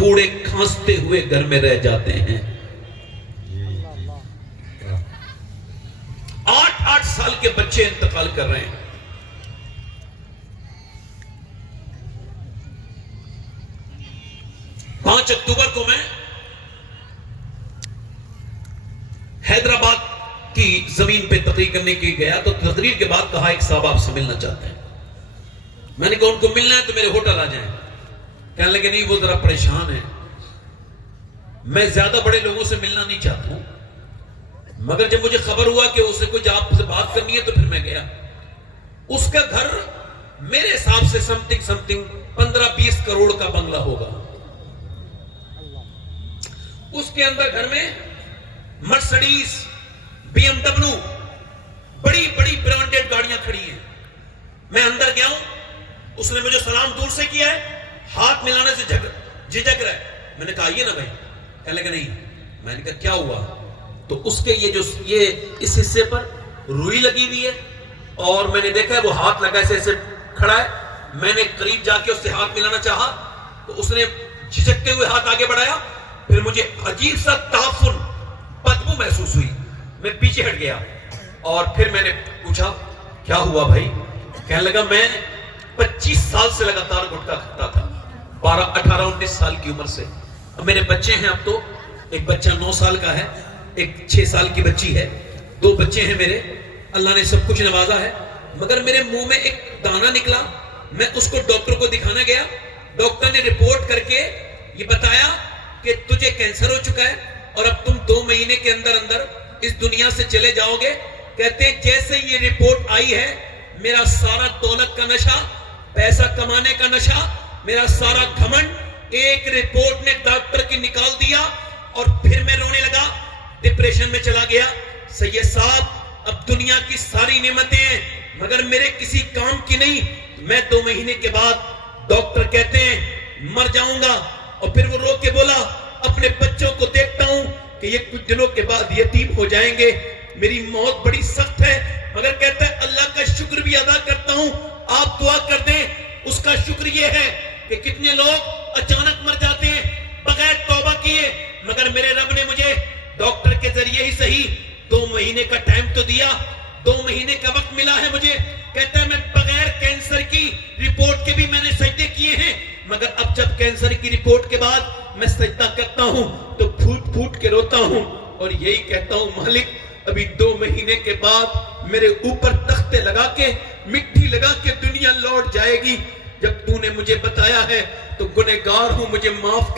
बूढ़े खांसते हुए घर में रह जाते हैं। 8-8 साल के बच्चे इंतकाल कर रहे हैं। पांच अक्टूबर को मैं हैदराबाद की जमीन पे तकरीर करने के गया, तो तकरीर के बाद कहा एक साहब आपसे मिलना चाहते हैं। मैंने कहा उनको मिलना है तो मेरे होटल आ जाएं। कहने लगे नहीं, वो जरा परेशान है, मैं ज्यादा बड़े लोगों से मिलना नहीं चाहता हूं, मगर जब मुझे खबर हुआ कि उसे कुछ आपसे बात करनी है तो फिर मैं गया। उसका घर मेरे हिसाब से समथिंग 15-20 करोड़ का बंगला होगा। उसके अंदर घर में मर्सिडीज, BMW, बड़ी बड़ी ब्रांडेड गाड़ियां खड़ी हैं। मैं अंदर गया हूं, उसने मुझे सलाम दूर से किया है, हाथ मिलाने से झिझक रहा है। मैंने कहा आइए ना भाई। कहने लगा नहीं। मैंने कहा क्या हुआ? तो उसके ये इस हिस्से पर रुई लगी हुई है और मैंने देखा है वो हाथ लगा ऐसे खड़ा है। मैंने करीब जाके उससे हाथ मिलाना चाहा तो उसने झिझकते हुए हाथ आगे बढ़ाया। फिर मुझे अजीब सा ताफुन, बदबू महसूस हुई। मैं पीछे हट गया और फिर मैंने पूछा क्या हुआ भाई? कहने लगा मैं 25 साल से लगातार गुटखा खाता था, 18-19 साल की उम्र से। अब मेरे बच्चे हैं, अब तो एक बच्चा 9 साल का है, एक 6 साल की बच्ची है, 2 बच्चे हैं मेरे। अल्लाह ने सब कुछ नवाजा है, मगर मेरे मुंह में एक दाना निकला। मैं उसको डॉक्टर को दिखाने गया। डॉक्टर ने रिपोर्ट करके ये बताया कि तुझे कैंसर हो चुका है और अब तुम 2 महीने के अंदर अंदर इस दुनिया से चले जाओगे। कहते हैं जैसे ये रिपोर्ट आई है, मेरा सारा दौलत का नशा, पैसा कमाने का नशा, मेरा सारा घमंड एक रिपोर्ट ने डॉक्टर की निकाल दिया और फिर मैं रोने लगा, डिप्रेशन में चला गया। सैयद साहब, अब दुनिया की सारी नेमतें हैं मगर मेरे किसी काम की नहीं। मैं 2 महीने के बाद डॉक्टर कहते हैं मर जाऊंगा। और फिर वो रो के बोला अपने बच्चों को देखता हूं कि ये कुछ दिनों के बाद यतीम हो जाएंगे, मेरी मौत बड़ी सख्त है, मगर कहता है अल्लाह का शुक्र भी अदा करता हूं, आप दुआ कर दें। उसका शुक्र ये है कि कितने लोग अचानक मर जाते हैं बगैर तौबा किए, मगर मेरे रब ने मुझे डॉक्टर के जरिए ही सही 2 महीने का टाइम तो दिया, 2 महीने का वक्त मिला है मुझे। कहता है मैं बगैर कैंसर की रिपोर्ट के भी मैंने सजदे किए हैं, मगर अब जब कैंसर की रिपोर्ट के बाद मैं सजदा करता हूं तो फूट फूट के रोता हूं और यही कहता हूं मालिक, अभी 2 महीने के बाद मेरे ऊपर तख्ते लगा के, मिट्टी लगा के दुनिया लौट जाएगी। जब तूने मुझे बताया है तो गुनहगार हूं, मुझे माफ कर।